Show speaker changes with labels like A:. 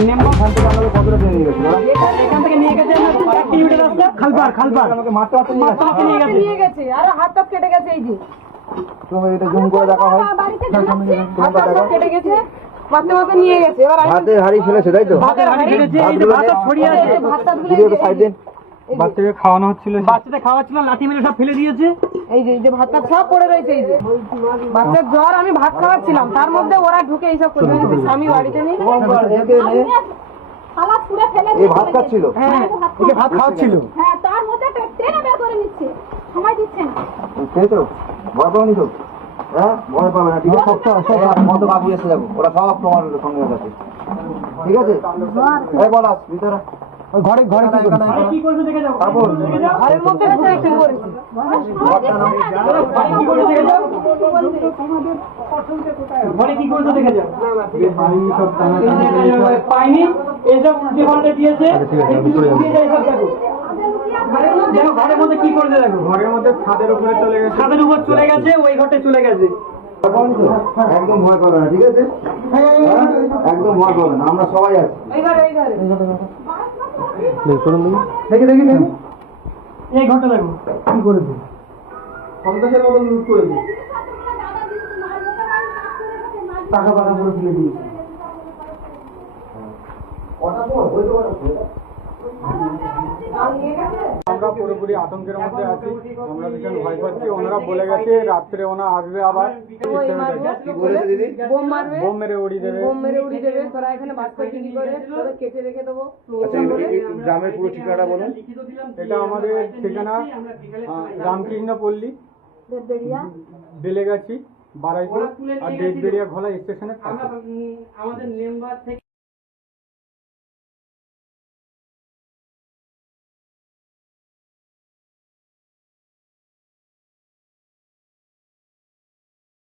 A: Member
B: এখান থেকে আমাকে কতটা ট্রেনে নিয়ে
A: এখান থেকে নিয়ে গেছে আপনার রাস্তা খালপার খালপার।
B: আমাকে মারতে মারতে নিয়ে গেছে
A: নিয়ে গেছে
C: আর হাত কেটে গেছে এই যে
B: তুমি এটা জুম করে দেখা হয়
C: হাত টাপ কেটে গেছে মারতে মারতে নিয়ে গেছে এবার
B: হাতে হাড়ি ফেলেছে। তাই তো?
A: ভাতের হাড়ি ফেলেছে ভাত ছড়িয়ে আছে।
C: ভাত
B: দিদি সাইড দিন।
D: বাচ্চাকে খাওয়ানো হচ্ছিল
A: বাচ্চাদের খাওয়াচ্ছিল লাঠি মেরে সব ফেলে দিয়েছে।
C: এই যে এই যে ভাত টাপ সব পড়ে রয়েছে এই যে। বাচ্চার জ্বর আমি ভাত খাওয়াচ্ছিলাম তার মধ্যে ওরা ঢুকে এইসব করে দিয়েছে স্বামী বাড়িতে নেই।
B: এই ভাত খাচ্ছিল?
C: হ্যাঁ
A: ভাত খাওয়াচ্ছিল।
E: হ্যাঁ তার মধ্যে ট্রেনে বের করে নিচ্ছে। সময় দিচ্ছে না।
B: সেই তো ভয় পাবনি তো? হ্যাঁ ভয় পাবে না ঠিক আছে? সব মতো বাবু এসে যাব। ওরা সব তোমার সঙ্গে আছে ঠিক আছে? এই বল আস ভিতরে ঘরে ঘরে
A: কি করবে? দেখে যাও।
C: ঘরের মধ্যে ঢুকে করেছে
A: কি করবে দেখে যাও। ঘরে কি করবে দেখে যাও। পাইনি এইসব উল্টে পাল্টে দিয়েছে দেখো ঘরের মধ্যে কি করছে দেখো?
D: ঘরের মধ্যে ছাদের উপরে চলে গেছে।
A: ছাদের উপর চলে গেছে ওই ঘরটা চলে গেছে।
B: একদম ভয় পাবে না ঠিক আছে? হ্যাঁ? একদম ভয় পাবে না আমরা সবাই আছি।
C: এই করুন
B: দেখি। দেখি দেখি
A: এই ঘণ্টা লাগবে।
D: কি করেছে সন্ত্রাসের মতো লুট করেছে টাকা পাকা করে ফেলে দিয়েছে আমরা পুরোপুরি আতঙ্কের মধ্যে আছি আমরা ভীষণ ভয় পাচ্ছি। ওনারা বলে গেছে রাত্রে ওনা আসবে আবার।
C: ওই মারবো
B: কি
C: বোম
D: মেরে উড়িয়ে দেবে।
C: বোম মেরে উড়িয়ে দেবে। তোরা এখানে বাস করে কি করে কেটে রেখে দেবো।
B: আচ্ছা গ্রামের পুরো বলুন।
D: এটা আমাদের ঠিকানা রামকৃষ্ণ পল্লী বেলেগাছি বারাইপুর আর দেশবেড়িয়া ঘোলা স্টেশনের
A: আমাদের মেম্বার থেকে